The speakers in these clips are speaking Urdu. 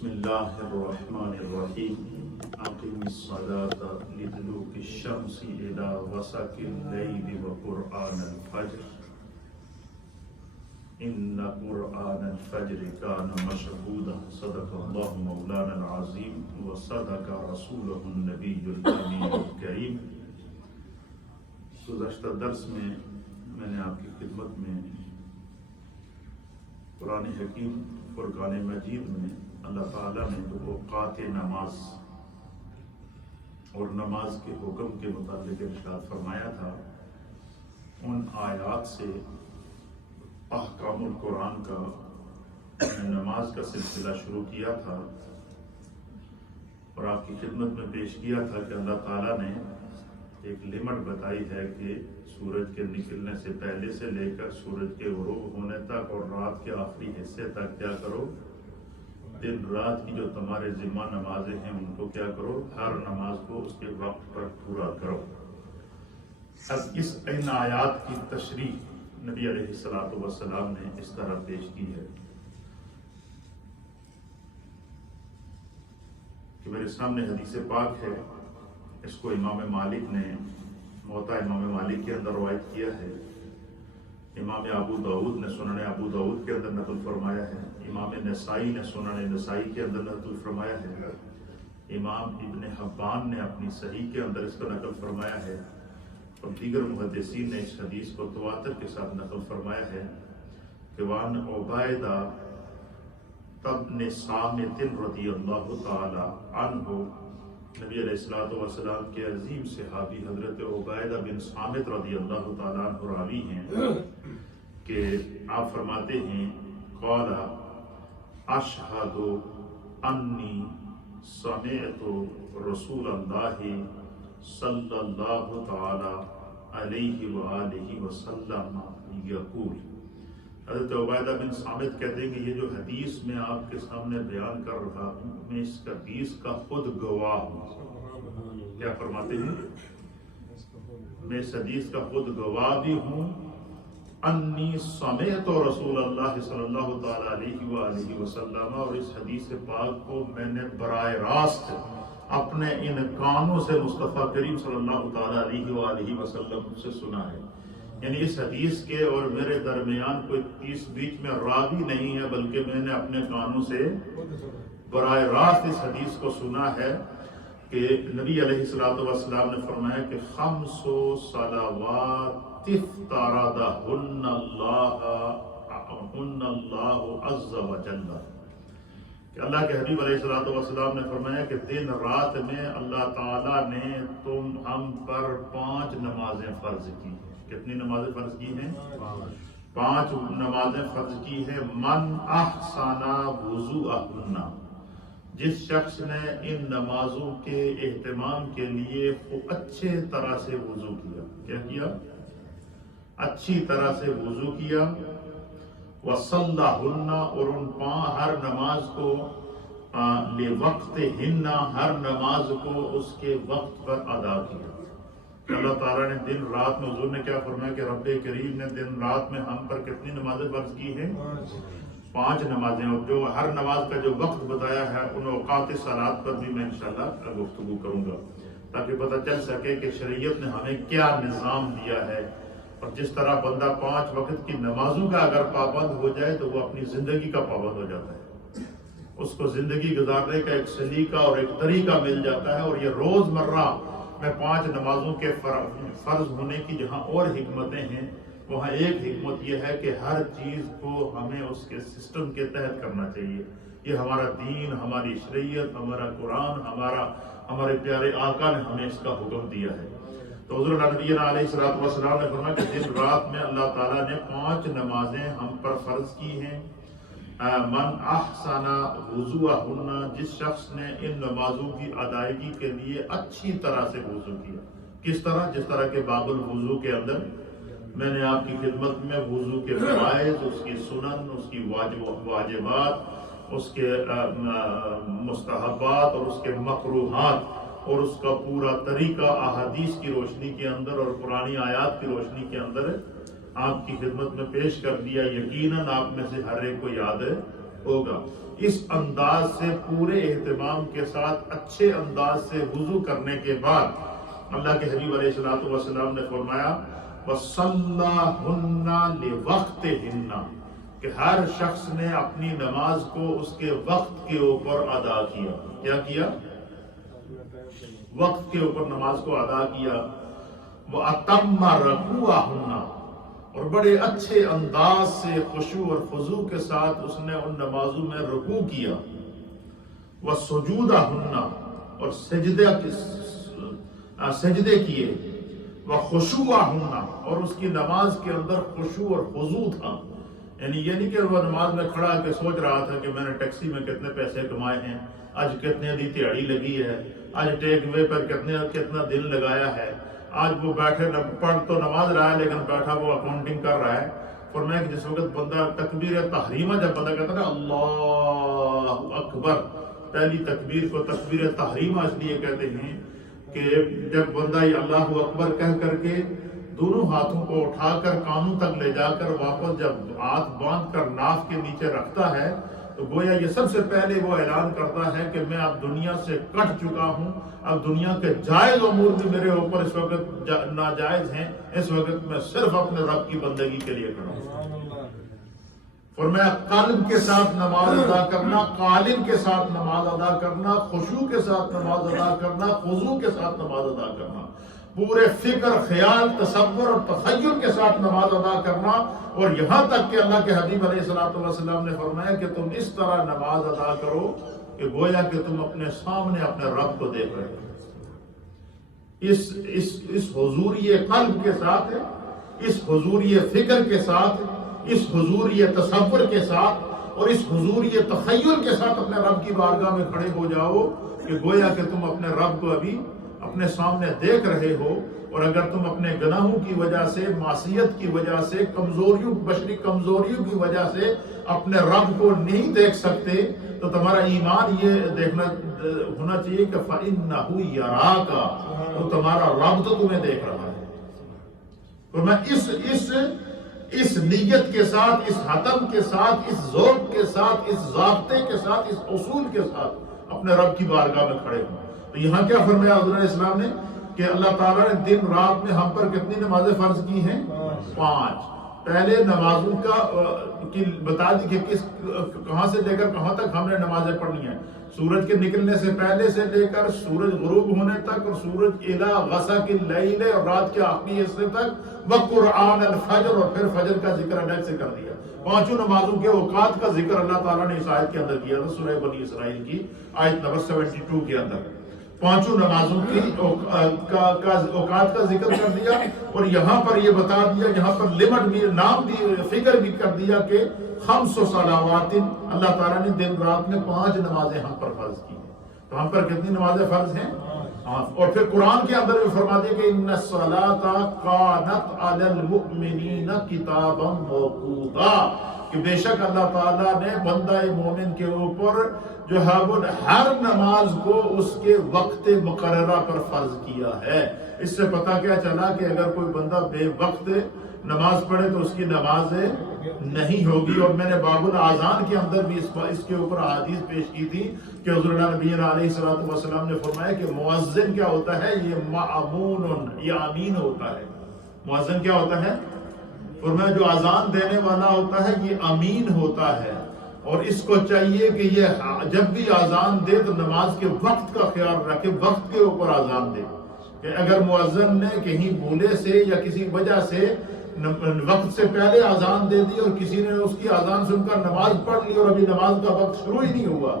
بسم اللہ الرحمن الرحیم اقم الصلاة لدلوک الشمس الى غسق اللیل وقرآن الفجر ان قرآن الفجر کان مشہودا صدق اللہ مولانا العظیم وصدق رسولہ النبی الامین الکریم۔ گزشتہ درس میں نے آپ کی خدمت میں قرآن حکیم فرقان مجید میں اللہ تعالیٰ نے جو اوقات نماز اور نماز کے حکم کے متعلق ارشاد فرمایا تھا، ان آیات سے احکام القرآن کا نماز کا سلسلہ شروع کیا تھا اور آپ کی خدمت میں پیش کیا تھا کہ اللہ تعالیٰ نے ایک لمٹ بتائی ہے کہ سورج کے نکلنے سے پہلے سے لے کر سورج کے غروب ہونے تک اور رات کے آخری حصے تک کیا کرو، دن رات کی جو تمہارے ذمہ نمازیں ہیں ان کو کیا کرو، ہر نماز کو اس کے وقت پر پورا کرو۔ اب ان آیات کی تشریح نبی علیہ الصلوۃ والسلام نے اس طرح پیش کی ہے کہ میرے سامنے حدیث پاک ہے، اس کو امام مالک نے موطا امام مالک کے اندر روایت کیا ہے، امام ابو داؤد نے سنن ابو داؤد کے اندر نقل فرمایا ہے، امام نسائی نے سنن نسائی کے اندر نقل فرمایا ہے، امام ابن حبان نے اپنی صحیح کے اندر اس کو نقل فرمایا ہے، اور دیگر محدثین نے اس حدیث کو تواتر کے ساتھ نقل فرمایا ہے کہ وان عبیدہ ابن صامت رضی اللہ تعالی عنہ، نبی علیہ الصلوۃ والسلام کے عظیم صحابی حضرت عبیدہ بن صامت رضی اللہ تعالیٰ عنہ راوی ہیں کہ آپ فرماتے ہیں قال اشہد انی سمعت رسول اللہ صلی اللہ تعالی علیہ وآلہ وسلم یقول، حضرت عبیدہ بن صامت کہتے ہیں کہ یہ جو حدیث میں آپ کے سامنے بیان کر رہا ہوں میں اس حدیث کا خود گواہ ہوں۔ کیا فرماتے ہیں؟ میں اس حدیث کا خود گواہ بھی ہوں، انی سمعت رسول اللہ صلی اللہ تعالی علیہ وآلہ وسلم، اور اس حدیث پاک کو میں نے براہ راست اپنے ان کانوں سے مصطفیٰ کریم صلی اللہ تعالی علیہ وآلہ وسلم سے سنا ہے۔ یعنی اس حدیث کے اور میرے درمیان کوئی اس بیچ میں راوی نہیں ہے، بلکہ میں نے اپنے کانوں سے براہ راست اس حدیث کو سنا ہے کہ نبی علیہ الصلوۃ والسلام نے فرمایا کہ خمس صلوات افترضہن اللہ عز وجل، کہ اللہ کے حبیب علیہ الصلوۃ والسلام نے فرمایا کہ دن رات میں اللہ تعالیٰ نے ہم پر 5 نمازیں فرض کی ہیں۔ کتنی نمازیں فرض کی ہیں؟ 5 نمازیں فرض کی ہیں۔ من احسن وضوءہن، جس شخص نے ان نمازوں کے اہتمام کے لیے اچھے طرح سے وضو کیا، کیا کیا؟ اچھی طرح سے وضو کیا، وصلاہن، اور ان ہر نماز کو لوقتہن، ہر نماز کو اس کے وقت پر ادا کیا۔ اللہ تعالیٰ نے دن رات میں، حضور نے کیا فرمایا کہ رب کریم نے دن رات میں ہم پر کتنی نمازیں فرض کی ہیں؟ 5 نمازیں، اور جو ہر نماز کا جو وقت بتایا ہے ان اوقات صلاۃ پر بھی میں انشاءاللہ گفتگو کروں گا، تاکہ پتہ چل سکے کہ شریعت نے ہمیں کیا نظام دیا ہے، اور جس طرح بندہ 5 وقت کی نمازوں کا اگر پابند ہو جائے تو وہ اپنی زندگی کا پابند ہو جاتا ہے، اس کو زندگی گزارنے کا ایک سلیقہ اور ایک طریقہ مل جاتا ہے۔ اور یہ روز مرہ میں 5 نمازوں کے فرض ہونے کی جہاں اور حکمتیں ہیں، وہاں ایک حکمت یہ ہے کہ ہر چیز کو ہمیں اس کے سسٹم کے تحت کرنا چاہیے۔ یہ ہمارا دین، ہماری شریعت، ہمارا قرآن، ہمارے پیارے آقا نے ہمیں اس کا حکم دیا ہے۔ تو حضور نبی علیہ الصلوۃ والسلام نے فرمایا کہ دن رات میں اللہ تعالیٰ نے 5 نمازیں ہم پر فرض کی ہیں۔ من احسن وضوءہن، جس شخص نے ان نمازوں کی ادائیگی کے لیے اچھی طرح سے وضو کیا۔ کس طرح؟ جس طرح کہ باب الوضو کے اندر میں نے آپ کی خدمت میں وضو کے فرائض، اس کی سنن، اس کی واجبات، اس کے مستحبات اور اس کے مکروہات اور اس کا پورا طریقہ احادیث کی روشنی کے اندر اور قرآنی آیات کی روشنی کے اندر آپ کی خدمت میں پیش کر دیا۔ یقیناً آپ میں سے ہر ایک کو یاد ہوگا۔ اس انداز سے پورے اہتمام کے ساتھ اچھے انداز سے وضو کرنے کے بعد اللہ کے حبیب علیہ الصلوۃ والسلام نے فرمایا وَصَلَّاهُنَّ لِوَقْتِهِنَّ کہ ہر شخص نے اپنی نماز کو اس کے وقت کے اوپر ادا کیا۔ کیا کیا؟ وقت کے اوپر نماز کو ادا کیا۔ وَأَتَمَّ رَكُوعَهُنَّ اور بڑے اچھے انداز سے خشوع اور خضوع کے ساتھ اس نے ان نمازوں میں رکوع کیا۔ وَسُجُودَهُنَّ اور سجدے کیے۔ وَخُشُوعَهُنَّ اور اس کی نماز کے اندر خشوع اور خضوع تھا، یعنی یہ نہیں کہ وہ نماز میں کھڑا کے سوچ رہا تھا کہ میں نے ٹیکسی میں کتنے پیسے کمائے ہیں، آج کتنے دی تیاری لگی ہے، آج ٹیک وے پر کتنا دن لگایا ہے، آج وہ بیٹھے پڑھ تو نماز رہا ہے لیکن بیٹھا وہ اکاؤنٹنگ کر رہا ہے۔ فرمایا کہ جس وقت بندہ تکبیر تحریمہ جب بندہ کہتا ہے نا اللہ اکبر، پہلی تکبیر کو تکبیر تحریمہ اس لیے کہتے ہیں کہ جب بندہ یہ اللہ اکبر کہہ کر کے دونوں ہاتھوں کو اٹھا کر کانوں تک لے جا کر واپس جب ہاتھ باندھ کر ناف کے نیچے رکھتا ہے تو گویا یہ سب سے پہلے وہ اعلان کرتا ہے کہ میں اب دنیا سے کٹ چکا ہوں، اب دنیا کے جائز امور بھی میرے اوپر اس وقت ناجائز ہیں، اس وقت میں صرف اپنے رب کی بندگی کے لیے کھڑا ہوں۔ فرمایا قلب کے ساتھ نماز ادا کرنا، قالب کے ساتھ نماز ادا کرنا، خشوع کے ساتھ نماز ادا کرنا، خضوع کے ساتھ نماز ادا کرنا، پورے فکر، خیال، تصور اور تخیل کے ساتھ نماز ادا کرنا، اور یہاں تک کہ اللہ کے حبیب علیہ الصلوۃ والسلام نے فرمایا کہ تم اس طرح نماز ادا کرو کہ گویا کہ تم اپنے سامنے اپنے رب کو دیکھ رہے ہو۔ اس حضوری قلب کے ساتھ، اس حضوری فکر کے ساتھ، اس حضوری تصور کے ساتھ اور اس حضوری تخیل کے ساتھ اپنے رب کی بارگاہ میں کھڑے ہو جاؤ کہ گویا کہ تم اپنے رب کو ابھی اپنے سامنے دیکھ رہے ہو، اور اگر تم اپنے گناہوں کی وجہ سے، معصیت کی وجہ سے، بشری کمزوریوں کی وجہ سے اپنے رب کو نہیں دیکھ سکتے تو تمہارا ایمان یہ دیکھنا ہونا چاہیے کہ فَإِنَّهُ يَرَاكَ، تو تمہارا رب تو تمہیں دیکھ رہا ہے۔ تو میں اس نیت کے ساتھ، اس حتم کے ساتھ، اس ذوق کے ساتھ، اس ضابطے کے ساتھ، اس اصول کے ساتھ اپنے رب کی بارگاہ میں کھڑے ہوں۔ تو یہاں کیا فرمایا حضور اسلام نے کہ اللہ تعالیٰ نے دن رات میں ہم پر کتنی نمازیں فرض کی ہیں؟ 5۔ پہلے نمازوں کی بتا دی کہ کہاں سے لے کر کہاں تک ہم نے نمازیں پڑھنی ہیں، سورج کے نکلنے سے پہلے سے لے کر سورج غروب ہونے تک، اور سورج الی غسق اللیل، اور رات کے آخری حصے تک، وقرآن الفجر، اور پھر فجر کا ذکر الگ سے کر دیا۔ 5 نمازوں کے اوقات کا ذکر اللہ تعالیٰ نے اس آیت کے اندر کیا تھا، سورہ بنی اسرائیل کی آیت نمبر 72 کے اندر 5 نمازوں کی اوقات کا ذکر کر دیا، اور یہاں پر یہ بتا دیا، یہاں پر لمٹ بھی، نام بھی، فکر بھی کر دیا کہ 5 صلوات اللہ تعالیٰ نے دن رات میں 5 نمازیں ہم پر فرض کی ہیں۔ تو ہم پر کتنی نمازیں فرض ہیں؟ اور پھر قرآن کے اندر بھی فرما دیا کہ ان الصلاۃ کانت علی المؤمنین کتابا موقوتا، کہ بے شک اللہ تعالیٰ نے بندہ مومن کے اوپر جو ہے وہ ہر نماز کو اس کے وقت مقررہ پر فرض کیا ہے۔ اس سے پتہ کیا چلا کہ اگر کوئی بندہ بے وقت نماز پڑھے تو اس کی نماز نہیں ہوگی۔ اور میں نے باب الاذان کے اندر بھی اس کے اوپر احادیث پیش کی تھی کہ حضور اللہ نبی علیہ الصلوۃ والسلام نے فرمایا کہ مؤذن کیا ہوتا ہے؟ یہ مأمون، یہ امین ہوتا ہے۔ مؤذن کیا ہوتا ہے؟ فرمایا جو اذان دینے والا ہوتا ہے یہ امین ہوتا ہے، اور اس کو چاہیے کہ یہ جب بھی اذان دے تو نماز کے وقت کا خیال رکھے، وقت کے اوپر اذان دے۔ کہ اگر مؤذن نے کہیں بھولے سے یا کسی وجہ سے وقت سے پہلے اذان دے دی اور کسی نے اس کی اذان سن کر نماز پڑھ لی اور ابھی نماز کا وقت شروع ہی نہیں ہوا،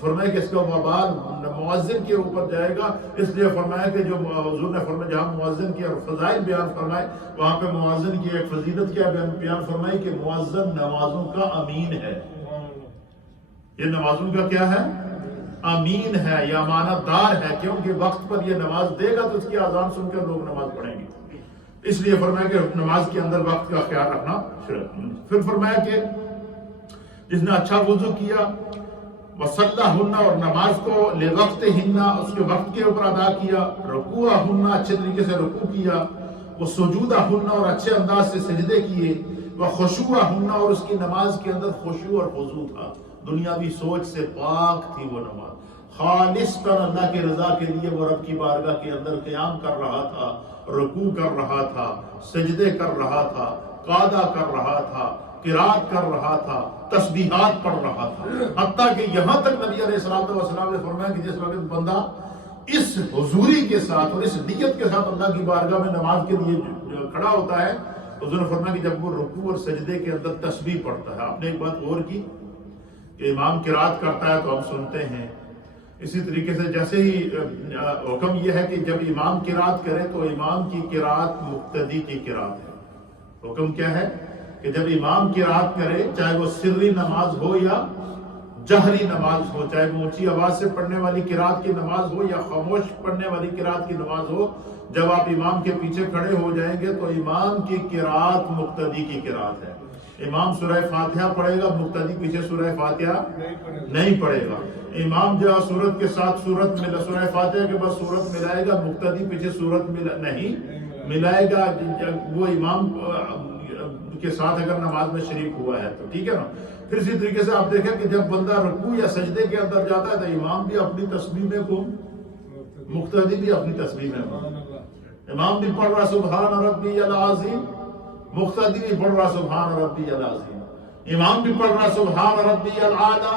فرمایا کہ اس کا وبال مؤذن کے اوپر جائے گا۔ اس لیے فرمایا کہ جو حضور نے فرمایا جہاں مؤذن کی فضائل بیان فرمائے وہاں پہ مؤذن کی ایک فضیلت کیا بیان فرمائی کہ مؤذن نمازوں کا امین ہے۔ یہ نمازوں کا کیا ہے؟ امین ہے یا امانت دار ہے، کیونکہ وقت پر یہ نماز دے گا تو اس کی اذان سن کر لوگ نماز پڑھیں گے۔ اس لیے فرمایا کہ نماز کے اندر وقت کا خیال رکھنا شرط۔ پھر فرمایا کہ جس نے اچھا وضو کیا، وصلاہن، اور نماز کو لوقتہن، اس کے وقت کے اوپر ادا کیا، رکوعہن، اچھے طریقے سے رکوع کیا، وسجودہن، اور اچھے انداز سے سجدے کیے، وخشوعہن، اور اس کی نماز کے اندر خشوع اور خضوع تھا۔ دنیاوی سوچ سے پاک تھی وہ نماز، خالص کر اللہ کی رضا کے لیے وہ رب کی بارگاہ کے اندر قیام کر رہا تھا، رکوع کر رہا تھا، سجدے کر رہا تھا، قعدہ کر رہا تھا، قرات کر رہا تھا، تسبیحات پڑھ رہا تھا، حتیٰ کہ یہاں تک نبی علیہ الصلوۃ والسلام نے فرمایا کہ جس وقت بندہ اس حضوری کے ساتھ اور اس نیت کے ساتھ اللہ کی بارگاہ میں نماز کے لیے کھڑا ہوتا ہے، حضور نے فرمایا کہ جب وہ رکوع اور سجدے کے اندر تسبیح پڑھتا ہے، آپ نے ایک بات غور کی کہ امام قرات کرتا ہے تو ہم سنتے ہیں، اسی طریقے سے جیسے ہی حکم یہ ہے کہ جب امام قرات کرے تو امام کی قرات مقتدی کی قرات ہے۔ حکم کیا ہے کہ جب امام قرات کرے، چاہے وہ سری نماز ہو یا جہری نماز ہو، چاہے وہ اونچی آواز سے پڑھنے والی قرات کی نماز ہو یا خاموش پڑھنے والی قرات کی نماز ہو، جب آپ امام کے پیچھے کھڑے ہو جائیں گے تو امام کی قرات مقتدی کی قرات ہے۔ امام سورہ فاتحہ پڑھے گا، مقتدی پیچھے سورہ فاتحہ نہیں پڑھے گا۔ امام جو سورت کے ساتھ سورت ملا، سورہ فاتحہ کے بعد سورت ملائے گا، مقتدی پیچھے سورت نہیں ملائے گا، وہ امام کے ساتھ اگر نماز میں شریک ہوا ہے تو، ٹھیک ہے نا۔ پھر اسی طریقے سے آپ دیکھیں کہ جب بندہ رکوع یا سجدے کے اندر جاتا ہے تو امام بھی اپنی تسبیح میں گم، مقتدی بھی اپنی تسبیح میں گم۔ امام بھی پڑھ رہا سبحان ربی العظیم، مقتدی بھی پڑھ رہا سبحان ربی العظیم، امام بھی پڑھ رہا سبحان ربی العالی،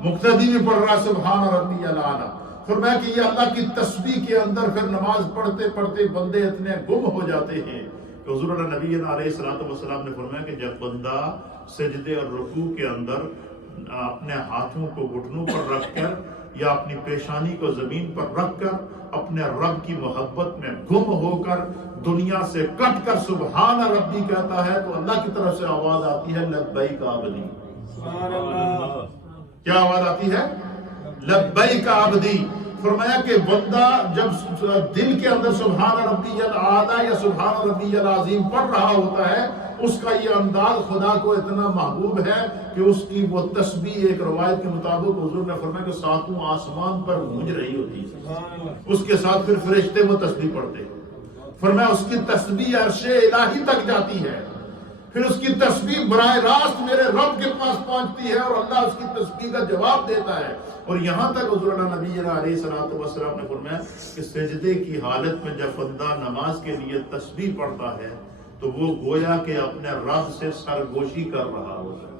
مقتدی بھی پڑھ رہا سبحان ربی العالی۔ فرمایا کہ یہ اللہ کی تسبیح کے اندر پھر نماز پڑھتے پڑھتے بندے اتنے گم ہو جاتے ہیں کہ حضور اللہ نبی علیہ الصلوۃ والسلام نے فرمایا کہ جب بندہ سجدے اور رکوع کے اندر اپنے ہاتھوں کو گھٹنوں پر رکھ کر یا اپنی پیشانی کو زمین پر رکھ کر اپنے رب کی محبت میں گم ہو کر دنیا سے کٹ کر سبحان ربی کہتا ہے تو اللہ کی طرف سے آواز آتی ہے لبیک عبدی۔ کیا آواز آتی ہے؟ لبیک عبدی۔ فرمایا کہ بندہ جب دل کے اندر سبحان ربی الاعلی یا سبحان ربی العظیم پڑھ رہا ہوتا ہے، اس کا یہ انداز خدا کو اتنا محبوب ہے کہ اس کی وہ تسبیح ایک روایت کے مطابق حضور نے فرمایا کہ ساتوں آسمان پر گونج رہی ہوتی ہے، اس کے ساتھ پھر فرشتے وہ تسبیح پڑھتے ہیں۔ فرمایا اس کی تسبیح عرش الہی تک جاتی ہے، پھر اس کی تسبیح براہ راست میرے رب کے پاس پہنچتی ہے اور اللہ اس کی تسبیح کا جواب دیتا ہے۔ اور یہاں تک حضور اللہ نبی علیہ الصلوۃ والسلام نے فرمایا کہ سجدے کی حالت میں جب بندہ نماز کے لیے تسبیح پڑھتا ہے تو وہ گویا کہ اپنے رب سے سرگوشی کر رہا ہوتا ہے۔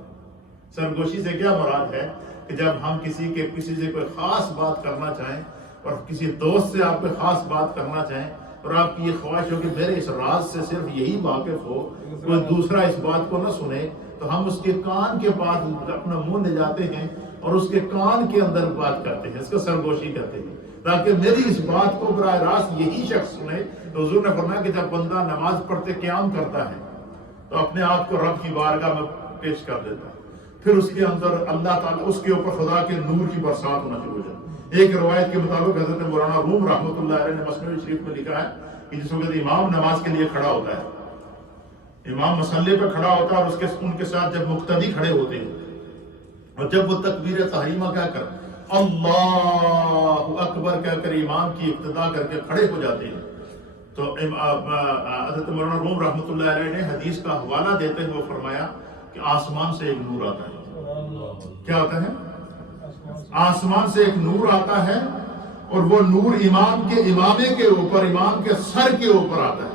سرگوشی سے کیا مراد ہے کہ جب ہم کسی سے کوئی خاص بات کرنا چاہیں اور کسی دوست سے آپ کوئی خاص بات کرنا چاہیں اور آپ کی یہ خواہش ہو کہ میرے اس راز سے صرف یہی واقف ہو، کوئی دوسرا اس بات کو نہ سنے، تو ہم اس کے کان کے پاس اپنا منہ لے جاتے ہیں اور اس کے کان کے اندر بات کرتے ہیں، اس کو سرگوشی کہتے ہیں، تاکہ میری اس بات کو براہ راست یہی شخص سنے۔ تو حضور نے فرمایا کہ جب بندہ نماز پڑھتے قیام کرتا ہے تو اپنے آپ کو رب کی بارگاہ میں پیش کر دیتا ہے، پھر اس کے اندر اللہ تعالیٰ اس کے اوپر خدا کے نور کی برسات ہونا شروع ہو جاتی ہے۔ ایک روایت کے مطابق حضرت مولانا روم رحمۃ اللہ علیہ نے مثنوی شریف میں لکھا ہے کہ جس وقت امام نماز کے لیے کھڑا ہوتا ہے، امام مصلی پہ کھڑا ہوتا ہے اور ان کے ساتھ جب مقتدی کھڑے ہوتے ہیں اور جب وہ تکبیر تحریمہ کہہ کر اللہ اکبر کہہ کر امام کی ابتدا کر کے کھڑے ہو جاتے ہیں تو حضرت مولانا روم رحمۃ اللہ علیہ نے حدیث کا حوالہ دیتے ہوئے فرمایا کہ آسمان سے ایک نور آتا ہے۔ کیا آتا ہے؟ آسمان سے ایک نور آتا ہے اور وہ نور امام کے امامے کے اوپر، امام کے سر کے اوپر آتا ہے،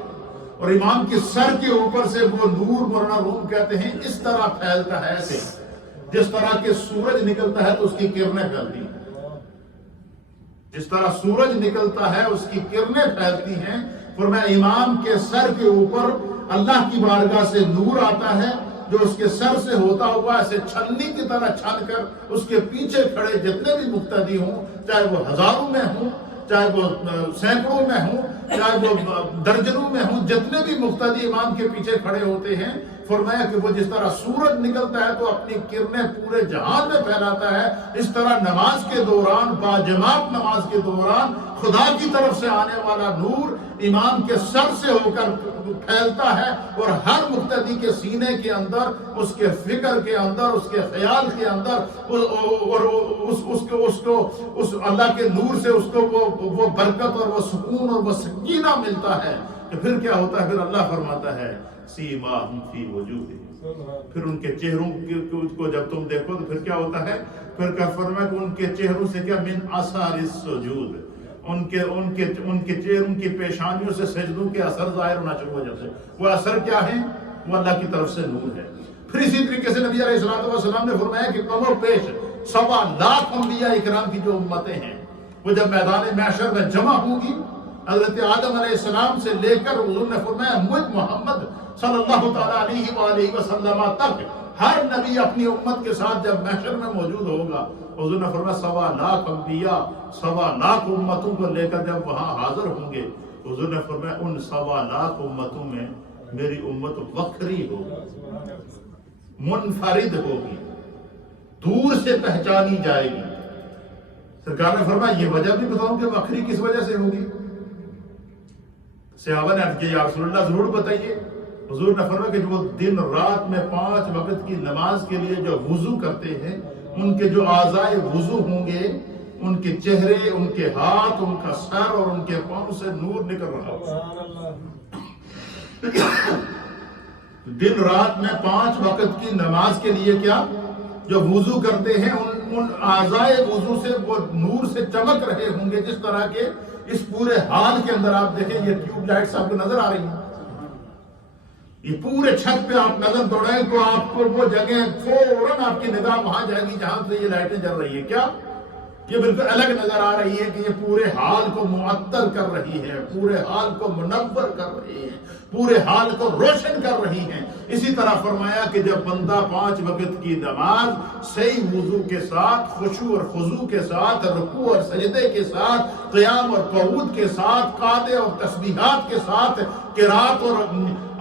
اور امام کے سر کے اوپر سے وہ نور مولانا روم کہتے ہیں اس طرح پھیلتا ہے، ایسے جس طرح کہ سورج نکلتا ہے تو اس کی کرنیں پھیلتی ہیں، جس طرح سورج نکلتا ہے اس کی کرنیں پھیلتی ہیں۔ فرمایا امام کے سر کے اوپر اللہ کی بارگاہ سے نور آتا ہے جو اس کے سر سے ہوتا ہوا ایسے چھلنی کی طرح چھن کر اس کے پیچھے کھڑے جتنے بھی مقتدی ہوں، چاہے وہ ہزاروں میں ہوں، چاہے وہ سینکڑوں میں ہوں، چاہے وہ درجنوں میں ہوں، جتنے بھی مقتدی امام کے پیچھے کھڑے ہوتے ہیں، فرمایا کہ وہ جس طرح سورج نکلتا ہے تو اپنی کرنیں پورے جہان میں پھیلاتا ہے، اس طرح نماز کے دوران، باجماعت نماز کے دوران خدا کی طرف سے آنے والا نور امام کے سر سے ہو کر پھیلتا ہے اور ہر مقتدی کے سینے کے اندر، اس کے فکر کے اندر، اس کے خیال کے اندر اور اس اللہ کے نور سے اس کو وہ برکت اور وہ سکون اور وہ سکینہ ملتا ہے کہ پھر کیا ہوتا ہے؟ پھر اللہ فرماتا ہے سیماہم فی وجوہہم پھر ان کے چہروں کو جب تم دیکھو تو پھر کیا ہوتا ہے؟ پھر کیا فرمایا کہ ان کے چہروں سے کیا؟ من اثار السجود، ان کے چہروں کی پیشانیوں سے سجدوں کے اثر ظاہر ہونا شروع ہو جاتے ہیں۔ وہ اثر کیا ہے؟ وہ اللہ کی طرف سے نور ہے۔ پھر اسی طریقے سے نبی علیہ السلام نے فرمایا کہ کم و بیش 1.25 لاکھ انبیاء اکرام کی جو امتیں ہیں وہ جب میدان محشر میں جمع ہوگی، حضرت آدم علیہ السلام سے لے کر حضور نے فرمایا مجھ محمد صلی اللہ تعالیٰ علیہ وآلہ وسلم تک ہر نبی اپنی امت کے ساتھ جب محشر میں موجود ہوگا، حضور نے فرمایا 1.25 لاکھ انبیاء 1.25 لاکھ امتوں کو لے کر جب وہاں حاضر ہوں گے، حضور نے فرمایا ان 1.25 لاکھ امتوں میں میری امت وکھری ہوگی، منفرد ہوگی، دور سے پہچانی جائے گی۔ سرکار نے فرمایا یہ وجہ بھی بتاؤں کہ وکھری کس وجہ سے ہوگی؟ صحابہ نے عرض کیا یا رسول اللہ ضرور بتائیے۔ حضور نے فرمایا کہ جو دن رات میں 5 وقت کی نماز کے لیے جو وضو کرتے ہیں، ان کے جو اعضائے وضو ہوں گے، ان کے چہرے، ان کے ہاتھ، ان کا سر اور ان کے پاؤں سے نور نکل رہا ہوگا۔ دن رات میں 5 وقت کی نماز کے لیے کیا جو وضو کرتے ہیں، ان اعضائے وضو سے وہ نور سے چمک رہے ہوں گے، جس طرح کے اس پورے حال کے اندر آپ دیکھیں یہ ٹیوب لائٹس آپ کو نظر آ رہی ہیں، یہ پورے چھت پہ آپ نظر دوڑائیں تو آپ کو وہ جگہ فوراً آپ کی نگاہ وہاں جائے گی جہاں سے یہ لائٹیں جل رہی ہیں۔ کیا یہ بالکل الگ نظر آ رہی ہے کہ یہ پورے حال کو معطر کر رہی ہے، پورے حال کو منور کر رہی ہے، پورے حال کو روشن کر رہی ہیں۔ اسی طرح فرمایا کہ جب بندہ 5 وقت کی نماز صحیح وضو کے ساتھ، خشوع اور خضوع کے ساتھ، رکوع اور سجدے کے ساتھ، قیام اور قعود کے ساتھ، قاعدے اور تسبیحات کے ساتھ، قرات اور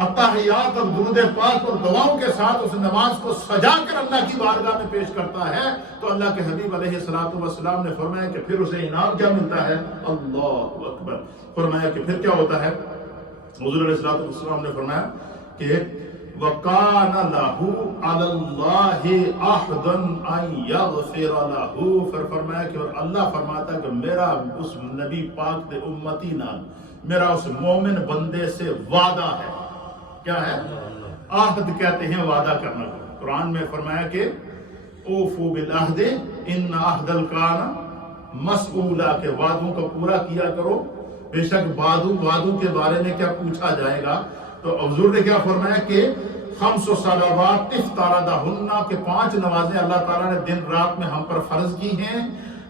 التحیات اور درود پاک اور دعاؤں کے ساتھ اس نماز کو سجا کر اللہ کی بارگاہ میں پیش کرتا ہے تو اللہ کے حبیب علیہ السلام نے فرمایا کہ پھر اسے انعام کیا ملتا ہے؟ اللہ اکبر۔ فرمایا کہ پھر کیا ہوتا ہے؟ حضور علیہ السلام نے فرمایا کہ وَقَانَ لَهُ عَلَى اللَّهِ عَهْدًا أَن يَغْفِرَ لَهُ۔ پھر فرمایا کہ اور اللہ فرماتا ہے کہ میرا اس نبی پاک دے امتی نال، میرا اس مومن بندے سے وعدہ ہے۔ کیا ہے؟ عہد کہتے ہیں وعدہ کرنا۔ قرآن میں فرمایا کہ اوفو بالعہد ان عہد الکان مسئولا، کہ وعدوں کو پورا کیا کرو، بے شک وعدوں کے بارے میں کیا پوچھا جائے گا۔ تو حضور نے کیا فرمایا کہ 5 صلوات افترضہن، کہ 5 نمازیں اللہ تعالیٰ نے دن رات میں ہم پر فرض کی ہیں۔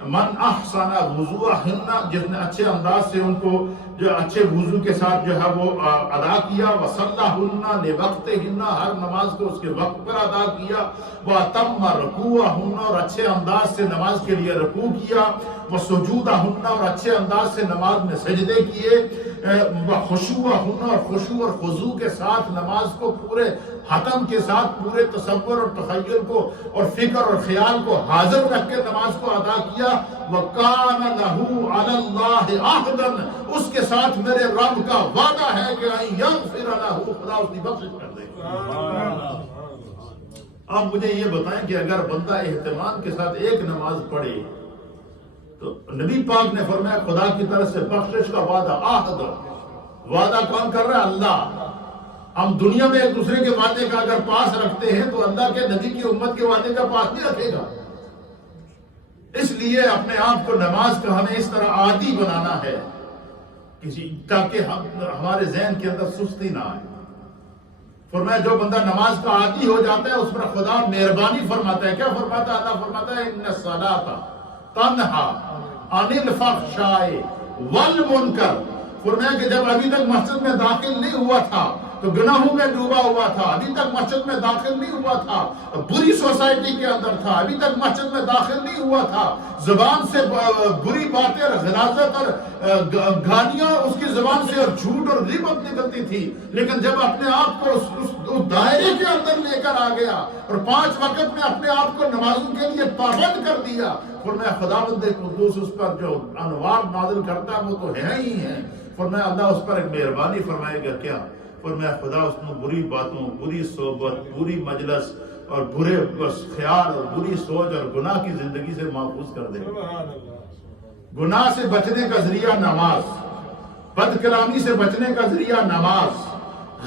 من احسن وضوءہن، جس نے اچھے انداز سے ان کو جو اچھے وضو کے ساتھ جو ہے وہ ادا کیا، وصلاہن لوقتہن، ہر نماز کو اس کے وقت پر ادا کیا، واتم رکوعہن، اور اچھے انداز سے نماز کے لیے رکوع کیا، وسجودہن، اور اچھے انداز سے نماز میں سجدے کیے، وخشوعہن، اور خشوع اور خضوع کے ساتھ نماز کو پورے حتم کے ساتھ پورے تصور اور تخیل کو اور فکر اور خیال کو حاضر رکھ کے نماز کو ادا کیا۔ وَقَانَ لَهُ عَلَى اللَّهِ عَهْدًا، اس کے ساتھ میرے رب کا وعدہ ہے کہ أَن يَغْفِرَ لَهُ، خدا اس کی بخشش کر دے گا۔ آپ مجھے یہ بتائیں کہ اگر بندہ اہتمام کے ساتھ ایک نماز پڑھے تو نبی پاک نے فرمایا خدا کی طرف سے بخشش کا وعدہ، عہد، وعدہ کون کر رہا ہے؟ اللہ۔ ہم دنیا میں ایک دوسرے کے وعدے کا اگر پاس رکھتے ہیں تو اللہ کے نبی کی امت کے وعدے کا پاس نہیں رکھے گا۔ اس لیے اپنے آپ کو نماز کا ہمیں اس طرح عادی بنانا ہے تاکہ ہمارے ذہن کے اندر سستی نہ آئے۔ فرمایا جو بندہ نماز کا عادی ہو جاتا ہے اس پر خدا مہربانی فرماتا ہے۔ کیا فرماتا ہے؟ اللہ فرماتا ہے ان الصلاۃ تنہا عن الفحشاء والمنکر۔ فرمایا کہ جب ابھی تک مسجد میں داخل نہیں ہوا تھا تو گناہوں میں ڈوبا ہوا تھا، ابھی تک مسجد میں داخل نہیں ہوا تھا، بری سوسائٹی کے اندر تھا، ابھی تک مسجد میں داخل نہیں ہوا تھا، زبان سے بری باتیں اور غلاظت اور گالیاں اس کی زبان سے اور جھوٹ اور غیبت نکلتی تھی، لیکن جب اپنے آپ کو اس دائرے کے اندر لے کر آ گیا اور 5 وقت میں اپنے آپ کو نمازوں کے لیے پابند کر دیا، فرمایا خداوند قدوس اس پر جو انوار نازل کرتا ہے وہ تو ہے ہی ہے۔ فرمایا اللہ اس پر ایک مہربانی فرمائے گا۔ کیا؟ فرمایا خدا اس میں بری باتوں، بری صحبت، بری مجلس اور برے خیال اور بری سوچ اور گناہ کی زندگی سے محفوظ کر دے گا۔ گناہ سے بچنے کا ذریعہ نماز، بد کلامی سے بچنے کا ذریعہ نماز،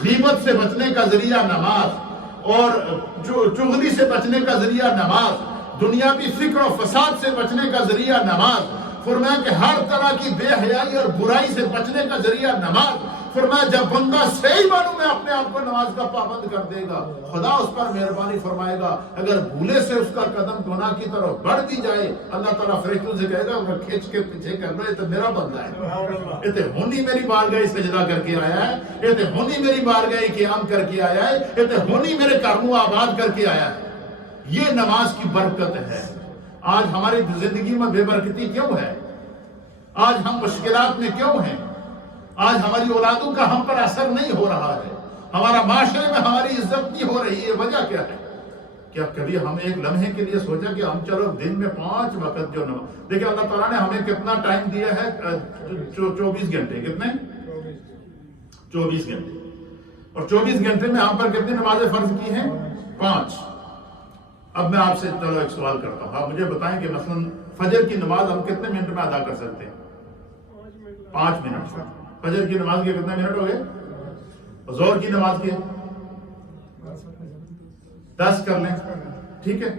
غیبت سے بچنے کا ذریعہ نماز، اور چغلی سے بچنے کا ذریعہ نماز، دنیاوی فکر و فساد سے بچنے کا ذریعہ نماز، فرمایا کہ ہر طرح کی بے حیائی اور برائی سے بچنے کا ذریعہ نماز۔ فرمایا جب بندہ صحیح معنوں میں اپنے آپ کو نماز کا پابند کر دے گا، خدا اس پر مہربانی فرمائے گا۔ اگر بھولے سے اس کا قدم گناہ کی طرف بڑھ بھی جائے، اللہ تعالیٰ فرشتوں سے کہے گا انہیں کھینچ کے پیچھے کر لو، یہ تو میرا بندہ ہے، یہ تو ہونی میری بارگاہ سجدہ کر کے آیا ہے، یہ تو ہونی میری بارگاہ قیام کر کے آیا ہے، یہ تو ہونی میرے کارنوں آباد کر کے آیا ہے۔ یہ نماز کی برکت ہے۔ آج ہماری زندگی میں بے برکتی کیوں ہے؟ آج ہم مشکلات میں کیوں ہیں؟ آج ہماری اولادوں کا ہم پر اثر نہیں ہو رہا ہے، ہمارا معاشرے میں ہماری عزت نہیں ہو رہی ہے۔ وجہ کیا ہے؟ کیا کبھی ہم ایک لمحے کے لیے سوچا کہ ہم چلو دن میں 5 وقت جو نماز، دیکھیں اللہ تعالیٰ نے ہمیں کتنا ٹائم دیا ہے، 24 گھنٹے، کتنے؟ 24 گھنٹے، اور 24 گھنٹے میں ہم پر کتنی نمازیں فرض کی ہیں؟ 5۔ اب میں آپ سے چلو ایک سوال کرتا ہوں، آپ مجھے بتائیں کہ مثلا فجر کی نماز ہم کتنے منٹ میں ادا کر سکتے ہیں؟ 5 منٹ۔ فجر کی نماز کے کتنے منٹ ہو گئے؟ ظہر کی نماز کے 10 کر لیں، ٹھیک ہے،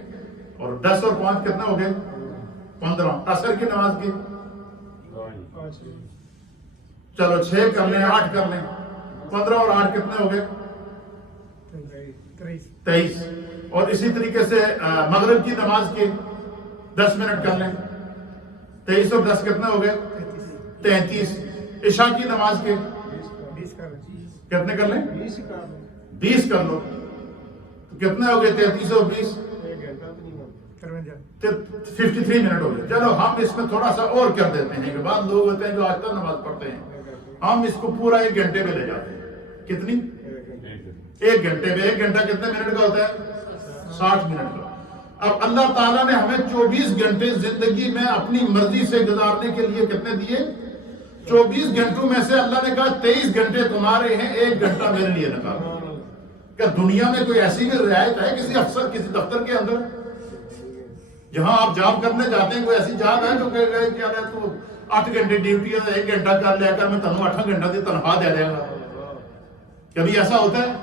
اور 10 اور 5 کتنے ہو گئے؟ 15۔ عصر کی نماز کے چلو 6 کر لیں، 8 کر لیں، 15 اور 8 کتنے ہو گئے؟ 23۔ اور اسی طریقے سے مغرب کی نماز کے 10 منٹ کر لیں، 23 اور 10 کتنے ہو گئے؟ 33۔ عشاء کی نماز کے کتنے کر لیں؟ 20 کر لو، تو کتنے ہو گئے؟ 33 اور 20 53 منٹ ہو گئے۔ چلو ہم اس میں تھوڑا سا اور کر دیتے ہیں کہ بعض لوگ ہوتے ہیں جو آج تک نماز پڑھتے ہیں، ہم اس کو پورا 1 گھنٹے میں لے جاتے ہیں۔ کتنی؟ 1 گھنٹے میں۔ 1 گھنٹہ کتنے منٹ کا ہوتا ہے؟ 60 منٹ کا۔ اب اللہ تعالیٰ نے ہمیں 24 گھنٹے زندگی میں اپنی مرضی سے گزارنے کے لیے کتنے دیے؟ 24 گھنٹوں میں سے اللہ نے کہا 23 گھنٹے تمہارے ہیں، 1 گھنٹہ میرے لیے نکالو۔ کیا دنیا میں کوئی ایسی بھی رعایت ہے کسی افسر کسی دفتر کے اندر جہاں آپ جاب کرنے جاتے ہیں، کوئی ایسی جاب ہے جو کہہ گئے کہ تو 8 گھنٹے ڈیوٹی ہے، 1 گھنٹہ کر لیا کر میں تنہوں 8 گھنٹہ کی تنخواہ دے دیں گا؟ کبھی ایسا ہوتا ہے؟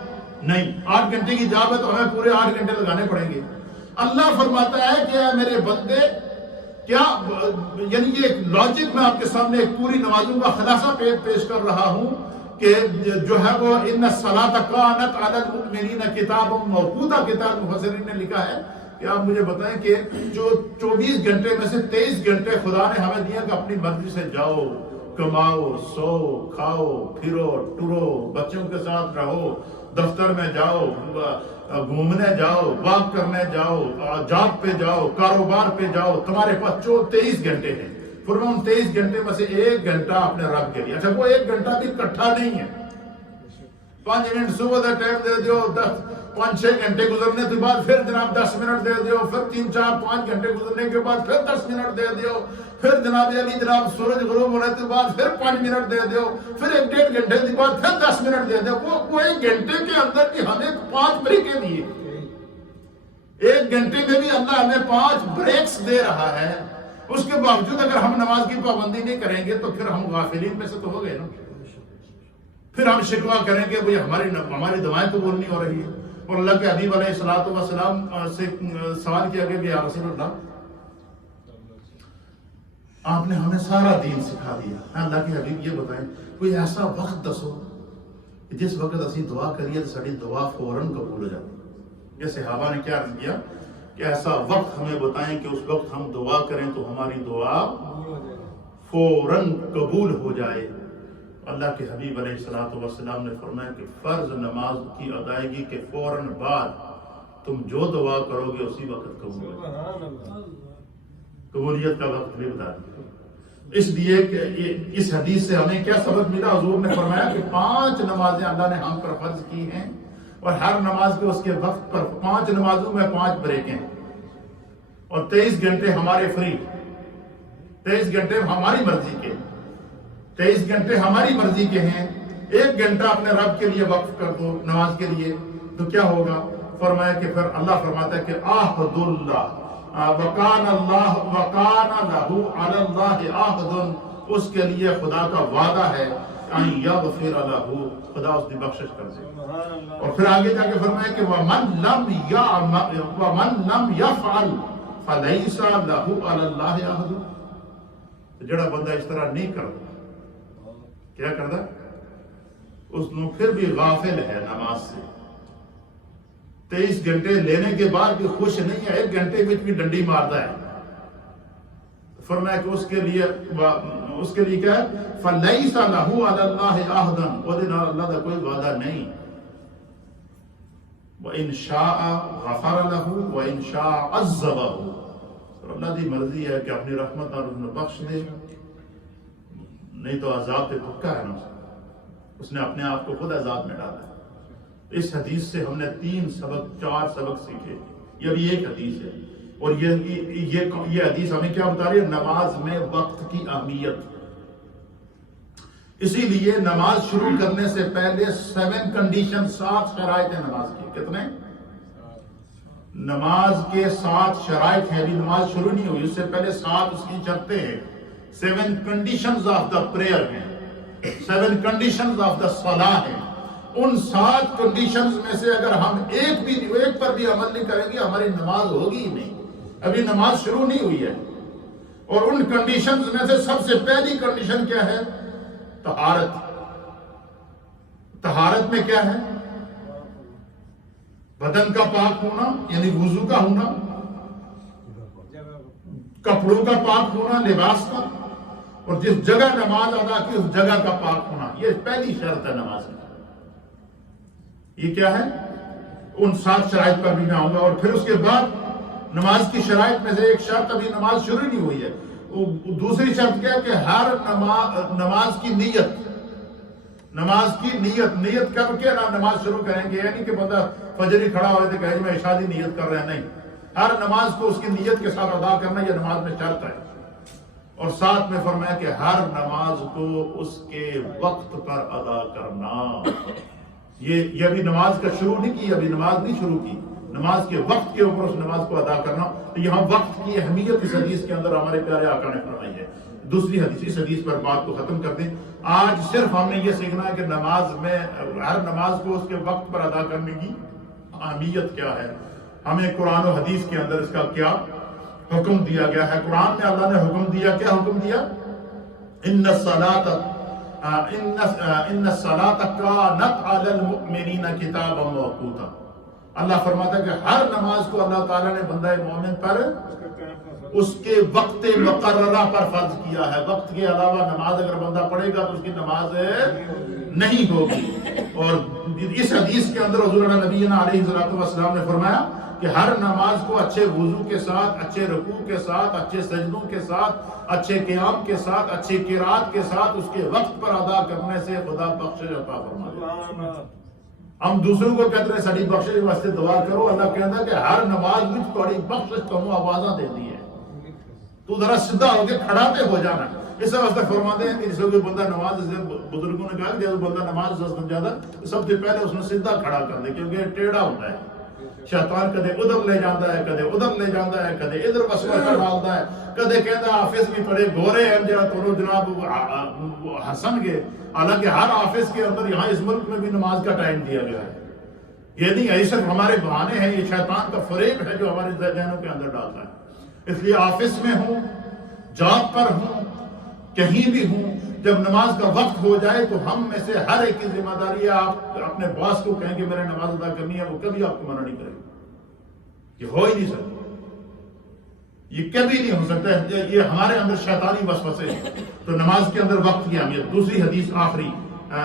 نہیں۔ 8 گھنٹے کی جاب ہے تو ہمیں پورے 8 گھنٹے لگانے پڑیں گے۔ اللہ فرماتا ہے کہ اے میرے بندے، کیا یعنی یہ ایک لاجک میں آپ کے سامنے ایک پوری نمازوں کا خلاصہ پیش کر رہا ہوں کہ جو ہے وہ ان الصلاۃ کانت علی المؤمنین کتاب موقوتا، کتاب مفسرین نے لکھا ہے کہ آپ مجھے بتائیں کہ جو 24 گھنٹے میں سے 23 گھنٹے خدا نے ہمیں دیا کہ اپنی مرضی سے جاؤ، کماؤ، سو، کھاؤ، پھرو، ٹرو، بچوں کے ساتھ رہو، دفتر میں جاؤ، گھومنے جاؤ، واک کرنے جاؤ، جاب پہ جاؤ، کاروبار پہ جاؤ، تمہارے پاس 23 گھنٹے ہیں۔ فرمایا 23 گھنٹے میں سے 1 گھنٹہ اپنے رب کے لیے۔ اچھا وہ 1 گھنٹہ بھی اکٹھا نہیں ہے، 5 منٹ صبح کا ٹائم دے دیو، 5-6 گھنٹے گزرنے کے بعد پھر جناب 10 منٹ دے دیو، پھر 3-4-5 گھنٹے گزرنے کے بعد پھر 10 منٹ دے دیو، پھر جناب علی جناب سورج غروب ہونے کے بعد پھر 5 منٹ دے دیو، پھر 1-1.5 گھنٹے کے بعد پھر 10 منٹ دے دیو۔ وہ 1 گھنٹے کے اندر بھی ہمیں 5 بریکیں دیے۔ 1 گھنٹے میں بھی اللہ ہمیں 5 بریکس دے رہا ہے۔ اس کے باوجود اگر ہم نماز کی پابندی نہیں کریں گے تو پھر ہم غافلین میں سے تو ہو گئے نا۔ پھر ہم شکوہ کریں گے بھئی ہماری دعائیں قبول نہیں ہو رہی ہے۔ اور اللہ کے حبیب علیہ السلام سے سوال کیا کہ یا رسول اللہ، آپ نے ہمیں سارا دین سکھا دیا، اللہ کے حبیب یہ بتائیں کوئی ایسا وقت دسو جس وقت اسی دعا کریے تو ساری دعا فوراً قبول ہو جاتی۔ یہ صحابہ نے کیا عرض کیا کہ ایسا وقت ہمیں بتائیں کہ اس وقت ہم دعا کریں تو ہماری دعا فوراً قبول ہو جائے۔ اللہ کے حبیب علیہ السلام نے فرمایا کہ فرض نماز کی ادائیگی کے فوراً بعد تم جو دعا کرو گے اسی وقت قبول ہو جائے۔ قبولیت کا وقت بھی بتا دیا۔ اس لیے کہ اس حدیث سے ہمیں کیا سبق ملا؟ حضور نے فرمایا کہ 5 نمازیں اللہ نے ہم پر فرض کی ہیں، اور ہر نماز کے اس کے وقت پر 5 نمازوں میں 5 بریکیں، اور 23 گھنٹے ہمارے فری، 23 گھنٹے ہماری مرضی کے، 23 گھنٹے ہماری مرضی کے ہیں۔ 1 گھنٹہ اپنے رب کے لیے وقف کر دو نماز کے لیے تو کیا ہوگا؟ فرمایا کہ پھر اللہ فرماتا ہے کہ عہد اللہ وکان لہ علی اللہ عہد، اس کے لیے خدا کا وعدہ ہے ان یغفر لہ، خدا اس کی بخشش کر دے. اور پھر آگے جا کے فرمایا کہ ومن لم یفعل فلیس لہ علی اللہ عہد. جڑا بندہ اس طرح نہیں کرتا، کیا کرتا؟ اس نے پھر بھی غافل ہے نماز سے، 23 گھنٹے لینے کے بعد بھی خوش نہیں ہے، 1 گھنٹے میں بھی ڈنڈی مارتا ہے. فرمایا کہ اس کے لیے کیا ہے؟ فَلَيْسَ لَهُ عَلَى اللَّهِ عَهْدًا، وہ دن اللہ کا کوئی وعدہ نہیں. وَإِنْ شَاءَ غَفَرَ لَهُ وَإِنْ شَاءَ عَذَّبَهُ. اور اللہ کی مرضی ہے کہ اپنی رحمت اور بخش دے، نہیں تو عذاب پہ پکا ہے نا، اس نے اپنے آپ کو خود عذاب میں ڈالا ہے. اس حدیث سے ہم نے 4 سبق سیکھے. یہ بھی ایک حدیث ہے، اور یہ حدیث ہمیں کیا بتا رہی ہے؟ نماز میں وقت کی اہمیت. اسی لیے نماز شروع کرنے سے پہلے 7 کنڈیشن، 7 شرائط ہیں نماز کی. کتنے؟ نماز کے 7 شرائط ہیں. ابھی نماز شروع نہیں ہوئی، اس سے پہلے 7 اس کی شرطیں ہیں. 7 کنڈیشنز آف دا پریئر ہیں، 7 کنڈیشنز آف دا صلاح ہیں. ان 7 کنڈیشنز میں سے اگر ہم ایک پر بھی عمل نہیں کریں گے، ہماری نماز ہوگی ہی نہیں. ابھی نماز شروع نہیں ہوئی ہے. اور ان کنڈیشنز میں سے سب سے پہلی کنڈیشن کیا ہے؟ طہارت. طہارت میں کیا ہے؟ بدن کا پاک ہونا، یعنی وضو کا ہونا، کپڑوں کا پاک ہونا، لباس کا، اور جس جگہ نماز ادا کی اس جگہ کا پاک ہونا. یہ پہلی شرط ہے نماز کی. یہ کیا ہے؟ ان 7 شرائط پر بھی میں آؤں گا. اور پھر اس کے بعد نماز کی شرائط میں سے ایک شرط، ابھی نماز شروع نہیں ہوئی ہے، دوسری شرط کیا ہے کہ ہر نماز کی نیت کر کے نماز شروع کریں گے. یعنی کہ بندہ فجر ہی کھڑا ہوئے تھے کہ میں عشاء کی نیت کر رہے ہیں، نہیں. ہر نماز کو اس کی نیت کے ساتھ ادا کرنا، یہ نماز میں شرط ہے. اور ساتھ میں فرمایا کہ ہر نماز کو اس کے وقت پر ادا کرنا. یہ ابھی نماز کا شروع نہیں کی، ابھی نماز نہیں شروع کی، نماز کے وقت کے اوپر اس نماز کو ادا کرنا. تو یہاں وقت کی اہمیت اس حدیث کے اندر ہمارے پیارے آقا نے فرمائی ہے. دوسری حدیث، اس حدیث پر بات کو ختم کر دیں. آج صرف ہم نے یہ سیکھنا ہے کہ نماز میں ہر نماز کو اس کے وقت پر ادا کرنے کی اہمیت کیا ہے. ہمیں قرآن و حدیث کے اندر اس کا کیا حکم دیا گیا ہے. قرآن میں اللہ نے حکم دیا، کیا حکم دیا؟ ان الصلاۃ کانت علی المؤمنین کتابا موقوتا. اللہ فرماتا ہے کہ ہر نماز کو اللہ تعالیٰ نے بندہ مومن پر اس کے وقت مقررہ پر فرض کیا ہے. وقت کے علاوہ نماز اگر بندہ پڑھے گا تو اس کی نماز نہیں ہوگی. اور اس حدیث کے اندر حضور نبینا علیہ السلام نے فرمایا کہ ہر نماز کو اچھے وضو کے ساتھ، اچھے رکوع کے ساتھ، اچھے سجدوں کے ساتھ، اچھے قیام کے ساتھ، اچھے قرات کے ساتھ اس کے وقت پر ادا کرنے سے خدا بخشش عطا فرمائے. ہم دوسروں کو کہتے ہیں ساری بخشش واسطے دعا کرو. اللہ کہتا ہے کہ ہر نماز میں تھوڑی بخشش تمہیں آوازاں دیتی ہے، تو ذرا سیدھا ہو کے کھڑا تے ہو جانا. اس واسطے فرماتے ہیں کہ جس کوئی بندہ نماز، بزرگوں نے کہا کہ جب بندہ نماز سمجھاتا سب سے پہلے اس نے سیدھا کھڑا کر دے، کیونکہ ٹیڑھا ہوتا ہے. شیطان کدے ادھر لے جاتا ہے، کدے ادھر لے جاتا ہے، کدے ادھر وسوسہ ڈالتا ہے، کدے کہتا ہے حافظ بھی بڑے گورے ہیں جہاں تمہیں جناب ہنسن گے. حالانکہ ہر حافظ کے اندر یہاں اس ملک میں بھی نماز کا ٹائم دیا گیا ہے. یہ نہیں ہے، یہ صرف ہمارے بہانے ہیں، یہ شیطان کا فریب ہے جو ہمارے ذہنوں کے اندر ڈالتا ہے. اس لیے آفس میں ہوں، جاب پر ہوں، کہیں بھی ہوں، جب نماز کا وقت ہو جائے تو ہم میں سے ہر ایک کی ذمہ داری ہے آپ اپنے باس کو کہیں کہ میرے نماز ادا کرنی ہے، وہ کبھی آپ کو منع نہیں کرے گا. یہ ہو ہی نہیں سکتا، یہ کبھی نہیں ہو سکتا. یہ ہمارے اندر شیطانی وسوسے ہیں. تو نماز کے اندر وقت کی اہمیت. دوسری حدیث آخری،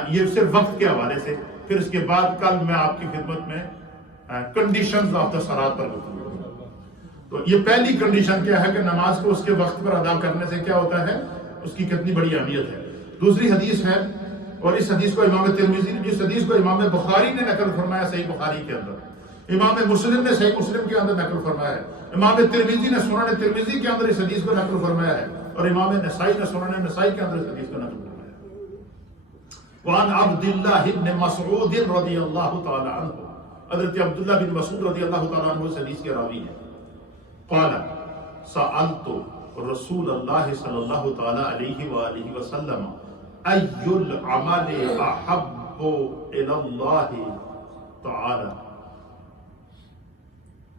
یہ صرف وقت کے حوالے سے. پھر اس کے بعد کل میں آپ کی خدمت میں کنڈیشنز آف دا صلاۃ پر گفتگو کروں گا. تو یہ پہلی کنڈیشن کیا ہے کہ نماز کو اس کے وقت پر ادا کرنے سے کیا ہوتا ہے، اس کی کتنی بڑی اہمیت ہے. دوسری حدیث ہے، اور اس حدیث کو امام ترمذی نے، اس حدیث کو امام بخاری نے نقل فرمایا صحیح بخاری کے اندر، امام مسلم نے صحیح مسلم کے اندر نقل فرمایا ہے، امام ترمذی نے سنن ترمذی کے اندر اس حدیث کو نقل فرمایا ہے، اور امام نسائی نے سنن نسائی کے اندر اس حدیث کو نقل فرمایا ہے. وعن عبد اللہ بن مسعود رضی اللہ تعالی عنہ، حضرت عبداللہ بن مسعود رضی اللہ تعالی عنہ اس حدیث کے راوی ہیں. قال سألت رسول اللہ صلی اللہ تعالی علیہ وآلہ وسلم ای العمل احب الی اللہ تعالی.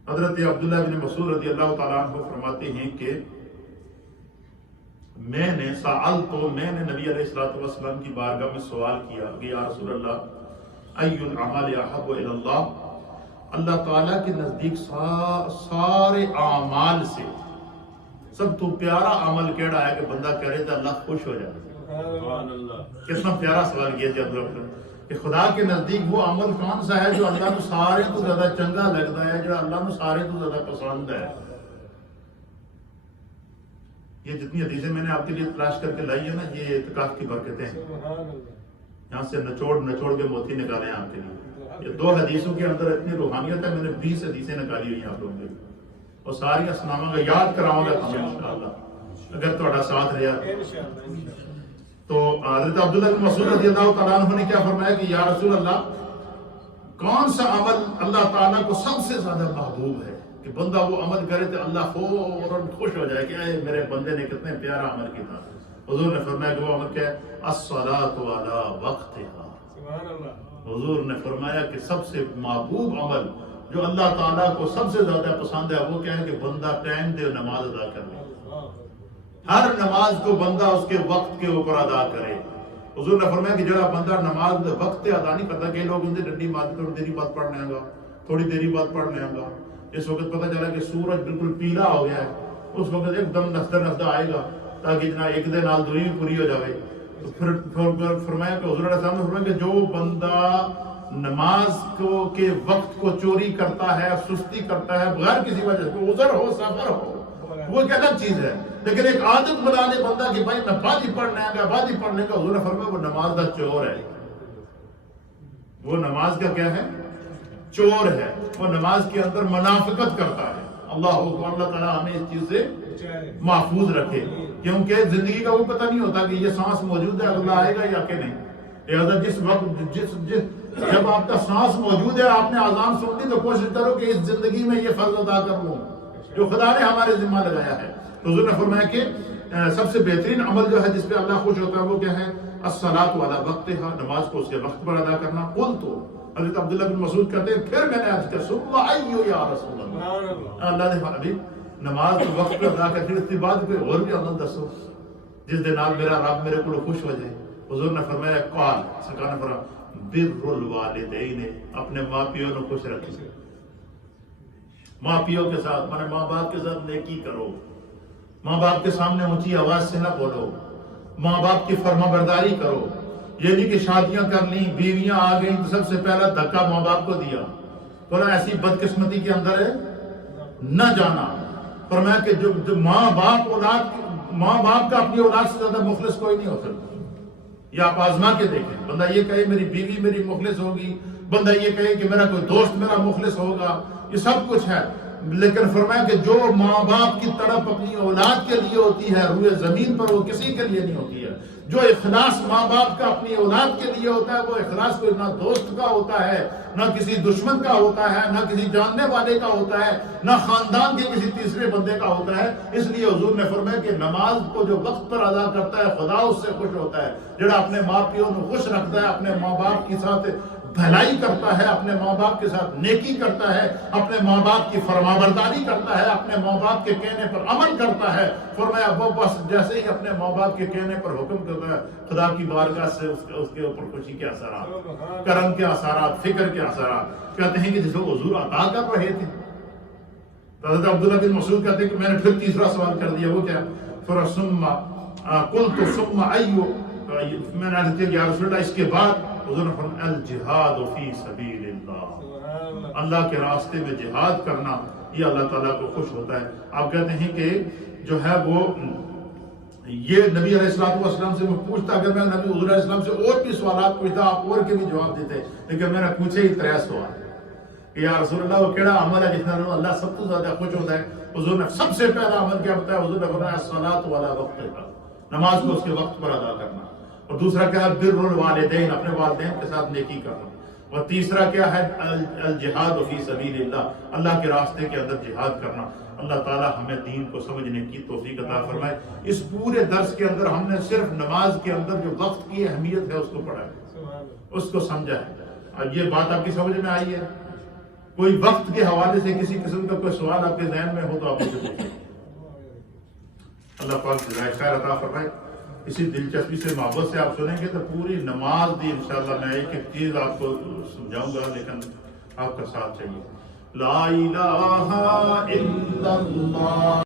حضرت عبداللہ بن مسعود رضی اللہ تعالیٰ عنہ فرماتے ہیں کہ میں نے نبی علیہ السلام کی بارگاہ میں سوال کیا کہ یا رسول اللہ ای العمل احب الی اللہ، اللہ تعالیٰ کے نزدیک سارے اعمال سے سب تو پیارا عمل کیڑا ہے کہ بندہ کرے تو اللہ خوش ہو جائے. کتنا پیارا سوال کیا جی عبداللہ کہ خدا کے نزدیک وہ عمل کون سا ہے جو اللہ کو سارے تو زیادہ چنگا لگتا ہے، جو اللہ کو سارے تو زیادہ پسند ہے. یہ جتنی حدیثیں میں نے آپ کے لیے تلاش کر کے لائی ہے نا، یہ اعتکاف کی برکتیں ہیں. یہاں سے نچوڑ کے موتی نکالے ہیں آپ کے لیے. یہ 2 حدیثوں کے اندر اتنی روحانیت ہے، میں نے 20 حدیثیں نکالی ہوئی ہیں آپ لوگوں کے لیے، اور ساری اسلامہ کا یاد کراؤں گا انشاءاللہ اگر تھوڑا ساتھ رہا. تو حضرت عبداللہ بن مسعود رضی اللہ تعالیٰ عنہ نے کیا فرمایا کہ یا رسول اللہ کون سا عمل اللہ تعالیٰ کو سب سے زیادہ محبوب ہے کہ بندہ وہ عمل کرے تو اللہ فوراً خوش ہو جائے کہ اے میرے بندے نے کتنے پیارا عمل کیا. حضور نے فرمایا کہ وہ عمل کیا ہے؟ الصلاۃ علی وقتها. حضور نے فرمایا کہ سب سے محبوب عمل جو اللہ تعالیٰ کو سب سے زیادہ پسند ہے وہ کیا ہے کہ بندہ ٹائم دے نماز ادا کر لے. ہر نماز کو بندہ اس کے وقت کے اوپر ادا کرے. حضور نے فرمایا کہ جڑا بندہ نماز وقت پہ ادا نہیں کرتا، کہ لوگ ان سے ڈنڈی مار تھوڑی دیر بعد پڑھ لیں گا، تھوڑی دیر بعد پڑھ لیں گا. اس وقت پتہ چلا کہ سورج بالکل پیلا ہو گیا ہے، اس وقت ایک دم نسدہ آئے گا تاکہ جناب ایک دن نال دوری بھی پوری ہو جائے. تو پھر فرمایا کہ حضور علیہ السلام نے فرمایا کہ جو بندہ نماز کے وقت کو چوری کرتا ہے، سستی کرتا ہے بغیر کسی وجہ سے، عذر ہو سفر ہو، وہ ایک الگ چیز ہے. لیکن ایک عادت بنا لے بندہ کہ بھائی میں بادی پڑھنے کا، حضور نے فرمایا وہ نماز کا چور ہے. وہ نماز کا کیا ہے؟ چور ہے. وہ نماز کے اندر منافقت کرتا ہے. اللہ تعالیٰ ہمیں اس چیز سے محفوظ رکھے، کیونکہ زندگی کا وہ پتہ نہیں ہوتا کہ یہ سانس موجود ہے اللہ آئے گا یا کہ نہیں. لہذا جس وقت جب آپ کا سانس موجود ہے، آپ نے اذان سن لی تو کوشش کرو کہ اس زندگی میں یہ فرض ادا کر لوں جو خدا نے ہمارے ذمہ لگایا ہے. حضور نے فرمایا کہ سب سے بہترین عمل جو ہے جس پہ اللہ خوش ہوتا ہے وہ کیا ہے؟ الصلاۃ علی وقتها، نماز کو اس کے وقت پر ادا کرنا. قلت تو حضرت عبداللہ بن مسعود کہتے ہیں پھر میں نے عرض کیا ثم ای یا رسول اللہ، اللہ نے فرمایا نماز کو وقت پر ادا کر، پھر اس کے بعد کوئی اور بھی عمل دسو جس دے نال میرا رب میرے کو خوش ہو جائے. حضور نے فرمایا قال، سرکار نے فرمایا بر الوالدین، اپنے ماں پیو کو خوش رکھو. ماں پیو کے ساتھ مانے ماں باپ کے ساتھ نیکی کرو. ماں باپ کے سامنے اونچی آواز سے نہ بولو. ماں باپ کی فرما برداری کرو. یہ نہیں کہ شادیاں کر لیں، بیویاں آ گئیں تو سب سے پہلا دھکا ماں باپ کو دیا. بولا ایسی بدقسمتی کے اندر ہے نہ جانا. فرمایا کہ جو ماں باپ کا اپنی اولاد سے زیادہ مخلص کوئی نہیں ہو سکتا. یہ آپ آزما کے دیکھیں. بندہ یہ کہے میری بیوی میری مخلص ہوگی، بندہ یہ کہے کہ میرا کوئی دوست میرا مخلص ہوگا، یہ سب کچھ ہے. لیکن فرمایا کہ جو ماں باپ کی طرف اپنی اولاد کے لیے ہوتی ہے روئے زمین پر وہ کسی کے لیے نہیں ہوتی ہے. جو اخلاص ماں باپ کا اپنی اولاد کے لیے ہوتا ہے وہ اخلاص کوئی نہ دوست کا ہوتا ہے، نہ کسی دشمن کا ہوتا ہے، نہ کسی جاننے والے کا ہوتا ہے، نہ خاندان کے کسی تیسرے بندے کا ہوتا ہے. اس لیے حضور نے فرمایا کہ نماز کو جو وقت پر ادا کرتا ہے خدا اس سے خوش ہوتا ہے. جڑا اپنے ماں پیو کو خوش رکھتا ہے، اپنے ماں باپ کے ساتھ بھلائی کرتا ہے، اپنے ماں باپ کے ساتھ نیکی کرتا ہے، اپنے ماں باپ کی فرمانبرداری کرتا ہے، اپنے ماں باپ کے کہنے پر عمل کرتا ہے. فرمایا وہ بس جیسے ہی اپنے ماں باپ کے کہنے پر حکم کرتا ہے خدا کی بارگاہ سے اس کے اوپر خوشی کے اثرات، کرم کے اثرات، فکر کے اثرات. کہتے ہیں کہ جسے حضور عطا کر رہے تھے. حضرت عبداللہ بن مسعود کہتے ہیں کہ میں نے پھر تیسرا سوال کر دیا. وہ کیا؟ قلت ثم ایو، میں نے عرض کیا یا رسول اللہ اس کے بعد؟ حضور نے فرمایا الجہاد فی سبیل اللہ، اللہ کے راستے میں جہاد کرنا یہ اللہ تعالیٰ کو خوش ہوتا ہے. آپ کہتے ہیں کہ جو ہے وہ یہ نبی علیہ السلام سے میں پوچھتا، اگر میں نبی حضور علیہ السلام سے اور بھی سوالات پوچھتا آپ اور کے بھی جواب دیتے، لیکن میں نے پوچھے ہی 3 سوال کہ یا رسول اللہ وہ کیڑا عمل ہے جس میں اللہ سب سے زیادہ خوش ہوتا ہے؟ حضور نے سب سے پہلا عمل کیا بتایا؟ حضور نے فرمایا الصلاۃ علی وقتها، نماز کو اس کے وقت پر ادا کرنا. اور دوسرا کیا ہے؟ بر الوالدین، اپنے والدین کے ساتھ نیکی کرنا. اور تیسرا کیا ہے؟ الجہاد فی سبیل اللہ، اللہ کے راستے کے اندر جہاد کرنا. اللہ تعالیٰ ہمیں دین کو سمجھنے کی توفیق عطا فرمائے۔ اس پورے درس کے اندر ہم نے صرف نماز کے اندر جو وقت کی اہمیت ہے اس کو پڑھا ہے، اس کو سمجھا ہے۔ اب یہ بات آپ کی سمجھ میں آئی ہے؟ کوئی وقت کے حوالے سے کسی قسم کا کوئی سوال آپ کے ذہن میں ہو تو آپ مجھے پوچھیں۔ اللہ پاک جزائے خیر عطا فرمائے۔ اسی دلچسپی سے محبت سے آپ سنیں گے تو پوری نماز دی انشاءاللہ میں ایک ایک چیز آپ کو سمجھاؤں گا، لیکن آپ کا ساتھ چاہیے۔ لا الہ الا اللہ